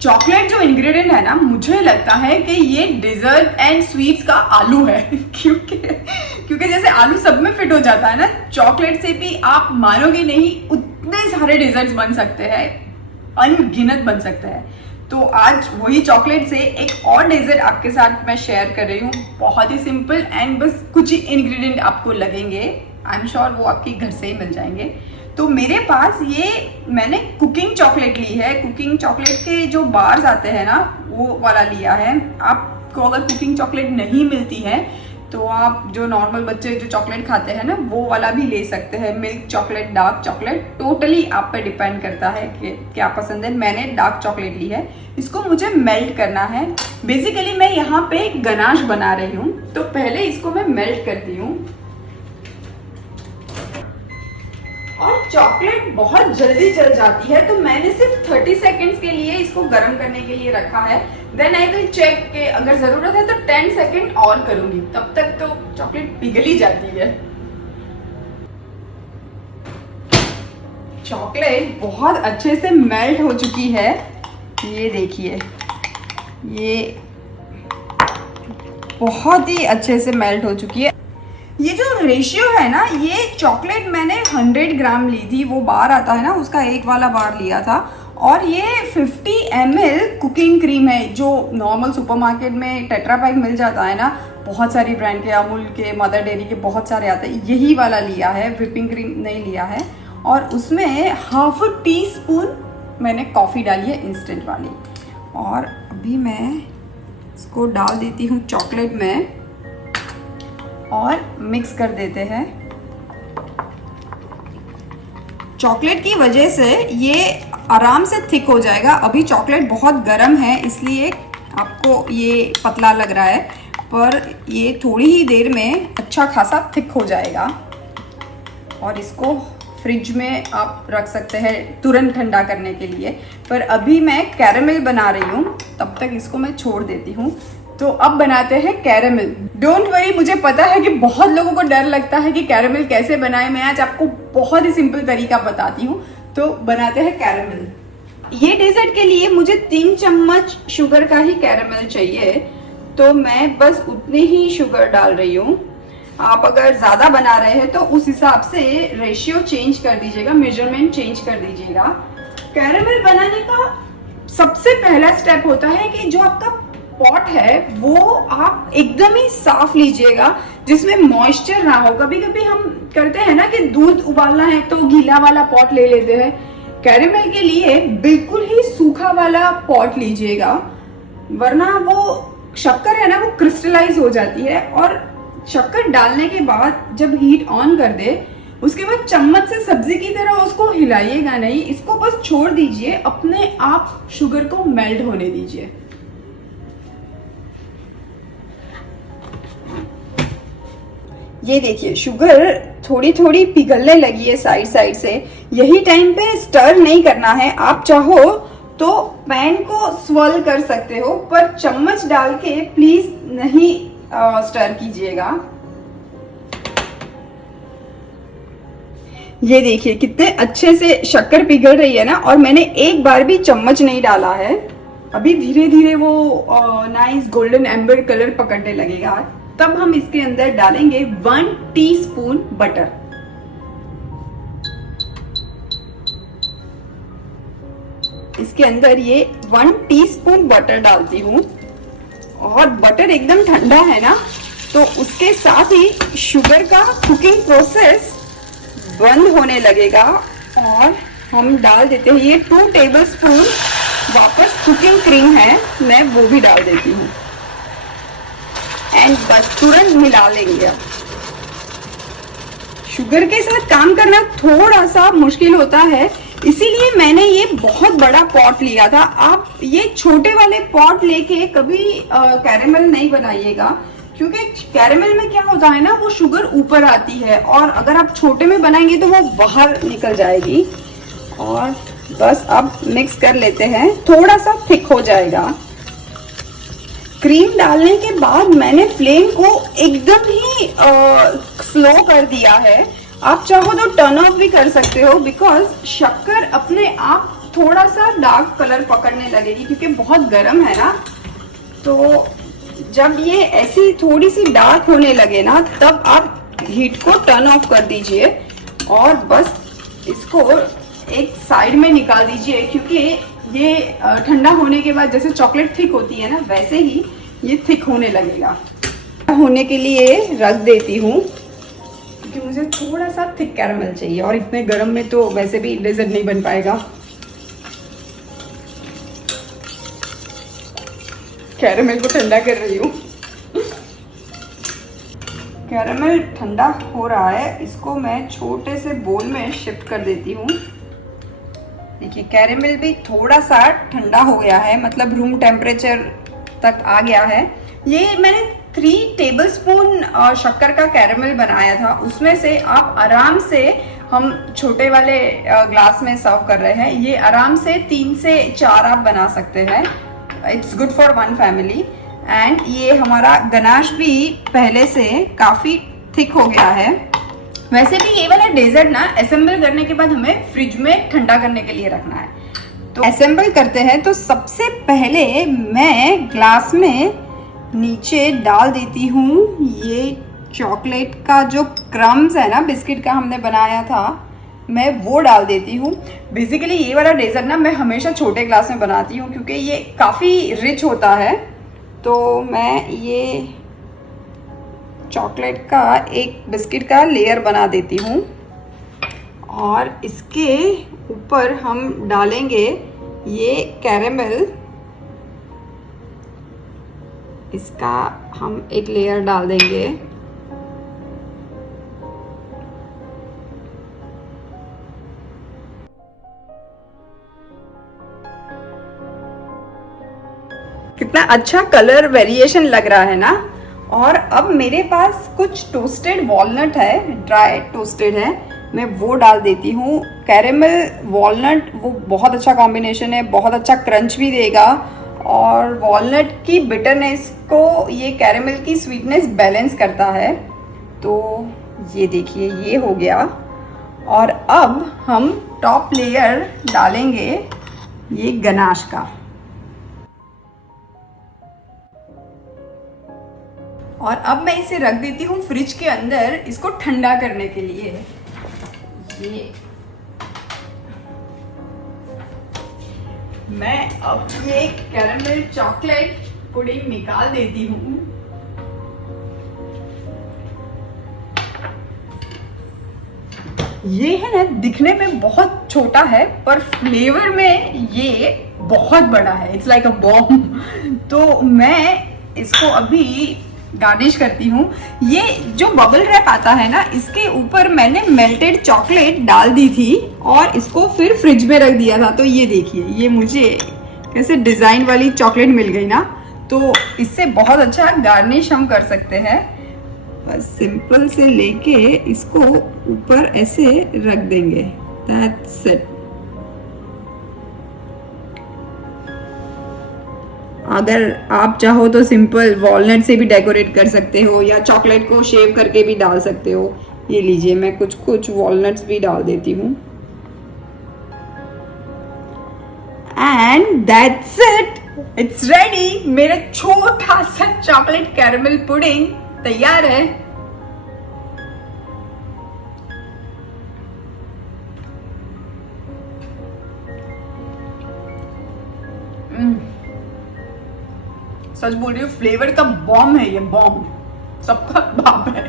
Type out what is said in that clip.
Chocolate जो ingredient है ना, मुझे लगता है कि ये डिजर्ट एंड स्वीट्स का आलू है क्योंकि जैसे आलू सब में फिट हो जाता है ना, चॉकलेट से भी आप मानोगे नहीं उतने सारे डिजर्ट्स बन सकते हैं, अनगिनत बन सकते हैं। तो आज वही चॉकलेट से एक और डेजर्ट आपके साथ मैं शेयर कर रही हूँ। बहुत ही सिंपल एंड बस कुछ ही इंग्रेडिएंट आपको लगेंगे, आई एम श्योर वो आपके घर से ही मिल जाएंगे। तो मेरे पास ये मैंने कुकिंग चॉकलेट ली है। कुकिंग चॉकलेट के जो बार्स आते हैं ना, वो वाला लिया है। आपको अगर कुकिंग चॉकलेट नहीं मिलती है तो आप जो नॉर्मल बच्चे जो चॉकलेट खाते हैं ना, वो वाला भी ले सकते हैं। Milk chocolate, dark chocolate, totally आप पे डिपेंड करता है कि क्या पसंद है। मैंने डार्क चॉकलेट ली है। इसको मुझे मेल्ट करना है। बेसिकली मैं यहाँ पे गनाश बना रही हूँ, तो पहले इसको मैं मेल्ट करती हूँ। और चॉकलेट बहुत जल्दी जल जाती है, तो मैंने सिर्फ 30 सेकेंड्स के लिए इसको गर्म करने के लिए रखा है। देन आई विल चेक के अगर जरूरत है तो 10 सेकेंड और करूंगी, तब तक तो चॉकलेट पिघल ही जाती है। चॉकलेट बहुत अच्छे से मेल्ट हो चुकी है, ये देखिए, ये बहुत ही अच्छे से मेल्ट हो चुकी है। ये जो रेशियो है ना, ये चॉकलेट मैंने 100 ग्राम ली थी, वो बार आता है ना उसका एक वाला बार लिया था। और ये 50 ml कुकिंग क्रीम है, जो नॉर्मल सुपरमार्केट में टेट्रा पैक मिल जाता है ना, बहुत सारी ब्रांड के, अमूल के, मदर डेयरी के बहुत सारे आते हैं, यही वाला लिया है, व्हिपिंग क्रीम नहीं लिया है। और उसमें हाफ टी स्पून मैंने कॉफ़ी डाली है, इंस्टेंट वाली। और अभी मैं इसको डाल देती हूँ चॉकलेट में और मिक्स कर देते हैं। चॉकलेट की वजह से ये आराम से थिक हो जाएगा। अभी चॉकलेट बहुत गर्म है, इसलिए आपको ये पतला लग रहा है, पर ये थोड़ी ही देर में अच्छा खासा थिक हो जाएगा। और इसको फ्रिज में आप रख सकते हैं तुरंत ठंडा करने के लिए। पर अभी मैं कैरेमल बना रही हूँ, तब तक इसको मैं छोड़ देती हूँ। तो अब बनाते हैं कैरेमल। डोंट वरी, मुझे पता है कि बहुत लोगों को डर लगता है कि कैरेमल कैसे बनाएं। मैं आज आपको बहुत ही सिंपल तरीका बताती हूँ। तो बनाते हैं कैरेमल। ये डेजर्ट के लिए मुझे 3 चम्मच शुगर का ही कैरेमल चाहिए, तो मैं बस उतनी ही शुगर डाल रही हूँ। आप अगर ज्यादा बना रहे हैं तो उस हिसाब से रेशियो चेंज कर दीजिएगा, मेजरमेंट चेंज कर दीजिएगा। कैरेमल बनाने का सबसे पहला स्टेप होता है कि जो आपका पॉट है वो आप एकदम ही साफ लीजिएगा, जिसमें मॉइस्चर ना हो। कभी कभी हम करते हैं ना कि दूध उबालना है तो गीला वाला पॉट ले लेते हैं। कैरेमल के लिए बिल्कुल ही सूखा वाला पॉट लीजिएगा, वरना वो शक्कर है ना, वो क्रिस्टलाइज हो जाती है। और शक्कर डालने के बाद जब हीट ऑन कर दे, उसके बाद चम्मच से सब्जी की तरह उसको हिलाइएगा नहीं, इसको बस छोड़ दीजिए, अपने आप शुगर को मेल्ट होने दीजिए। ये देखिए, शुगर थोड़ी थोड़ी पिघलने लगी है साइड साइड से। यही टाइम पे स्टर नहीं करना है। आप चाहो तो पैन को स्वर्ल कर सकते हो, पर चम्मच डाल के प्लीज नहीं स्टर कीजिएगा। ये देखिए कितने अच्छे से शक्कर पिघल रही है ना, और मैंने एक बार भी चम्मच नहीं डाला है। अभी धीरे धीरे वो नाइस गोल्डन एम्बर कलर पकड़ने लगेगा। तब हम इसके अंदर डालेंगे 1 टीस्पून बटर। इसके अंदर ये 1 टीस्पून बटर डालती हूँ। और बटर एकदम ठंडा है ना, तो उसके साथ ही शुगर का कुकिंग प्रोसेस बंद होने लगेगा। और हम डाल देते हैं ये 2 टेबलस्पून वापस कुकिंग क्रीम है, मैं वो भी डाल देती हूँ। एंड बस तुरंत मिला लेंगे। अब शुगर के साथ काम करना थोड़ा सा मुश्किल होता है, इसीलिए मैंने ये बहुत बड़ा पॉट लिया था। आप ये छोटे वाले पॉट लेके कभी कैरेमल नहीं बनाइएगा, क्योंकि कैरेमल में क्या होता है ना, वो शुगर ऊपर आती है, और अगर आप छोटे में बनाएंगे तो वो बाहर निकल जाएगी। और बस अब मिक्स कर लेते हैं, थोड़ा सा थिक हो जाएगा। क्रीम डालने के बाद मैंने फ्लेम को एकदम ही स्लो कर दिया है। आप चाहो तो टर्न ऑफ भी कर सकते हो, बिकॉज शक्कर अपने आप थोड़ा सा डार्क कलर पकड़ने लगेगी क्योंकि बहुत गर्म है ना। तो जब ये ऐसी थोड़ी सी डार्क होने लगे ना, तब आप हीट को टर्न ऑफ कर दीजिए और बस इसको एक साइड में निकाल दीजिए, क्योंकि ये ठंडा होने के बाद जैसे चॉकलेट थिक होती है ना, वैसे ही ये थिक होने लगेगा। होने के लिए रख देती हूँ क्योंकि मुझे थोड़ा सा थिक कैरामल चाहिए, और इतने गर्म में तो वैसे भी डेजर्ट नहीं बन पाएगा। कैरामल को ठंडा कर रही हूँ। कैरामल ठंडा हो रहा है, इसको मैं छोटे से बोल में शिफ्ट कर देती हूँ। देखिए कैरामल भी थोड़ा सा ठंडा हो गया है, मतलब रूम टेम्परेचर तक आ गया है। ये मैंने 3 टेबलस्पून शक्कर का कैरामल बनाया था, उसमें से आप आराम से, हम छोटे वाले ग्लास में सर्व कर रहे हैं, ये आराम से 3 से 4 आप बना सकते हैं। It's good for 1 family. And ये हमारा गनाश भी पहले से काफ़ी थिक हो गया है। वैसे भी ये वाला डेजर्ट ना असेंबल करने के बाद हमें फ्रिज में ठंडा करने के लिए रखना है। तो असेंबल करते हैं तो सबसे पहले मैं ग्लास में नीचे डाल देती हूँ ये चॉकलेट का जो क्रम्स है ना, बिस्किट का हमने बनाया था, मैं वो डाल देती हूँ। बेसिकली ये वाला डेजर्ट ना मैं हमेशा छोटे ग्लास में बनाती हूँ क्योंकि ये काफ़ी रिच होता है। तो मैं ये चॉकलेट का एक बिस्किट का लेयर बना देती हूँ और इसके ऊपर हम डालेंगे ये कैरामल। इसका हम एक लेयर डाल देंगे। कितना अच्छा कलर वेरिएशन लग रहा है ना। और अब मेरे पास कुछ टोस्टेड वॉलनट है, ड्राई टोस्टेड है, मैं वो डाल देती हूँ। कैरामल वॉलनट वो बहुत अच्छा कॉम्बिनेशन है, बहुत अच्छा क्रंच भी देगा, और वॉलनट की बिटरनेस को ये कैरामल की स्वीटनेस बैलेंस करता है। तो ये देखिए ये हो गया। और अब हम टॉप लेयर डालेंगे ये गनाश का। और अब मैं इसे रख देती हूँ फ्रिज के अंदर इसको ठंडा करने के लिए। ये मैं अब ये कैरामल चॉकलेट पुडिंग निकाल देती हूँ। ये है ना, दिखने में बहुत छोटा है पर फ्लेवर में ये बहुत बड़ा है। It's like a bomb. तो मैं इसको अभी गार्निश करती हूँ। ये जो बबल रैप आता है ना, इसके ऊपर मैंने मेल्टेड चॉकलेट डाल दी थी और इसको फिर फ्रिज में रख दिया था। तो ये देखिए ये मुझे कैसे डिज़ाइन वाली चॉकलेट मिल गई ना। तो इससे बहुत अच्छा गार्निश हम कर सकते हैं। बस सिंपल से लेके इसको ऊपर ऐसे रख देंगे। That's it. अगर आप चाहो तो सिंपल वॉलनट से भी डेकोरेट कर सकते हो या चॉकलेट को शेव करके भी डाल सकते हो। ये लीजिए मैं कुछ कुछ वॉलनट्स भी डाल देती हूँ। And that's it, it's ready. मेरा छोटा सा चॉकलेट कैरामल पुडिंग तैयार है। सच बोल रही हूँ, फ्लेवर का बॉम्ब है ये, बॉम्ब, सबका बाप है।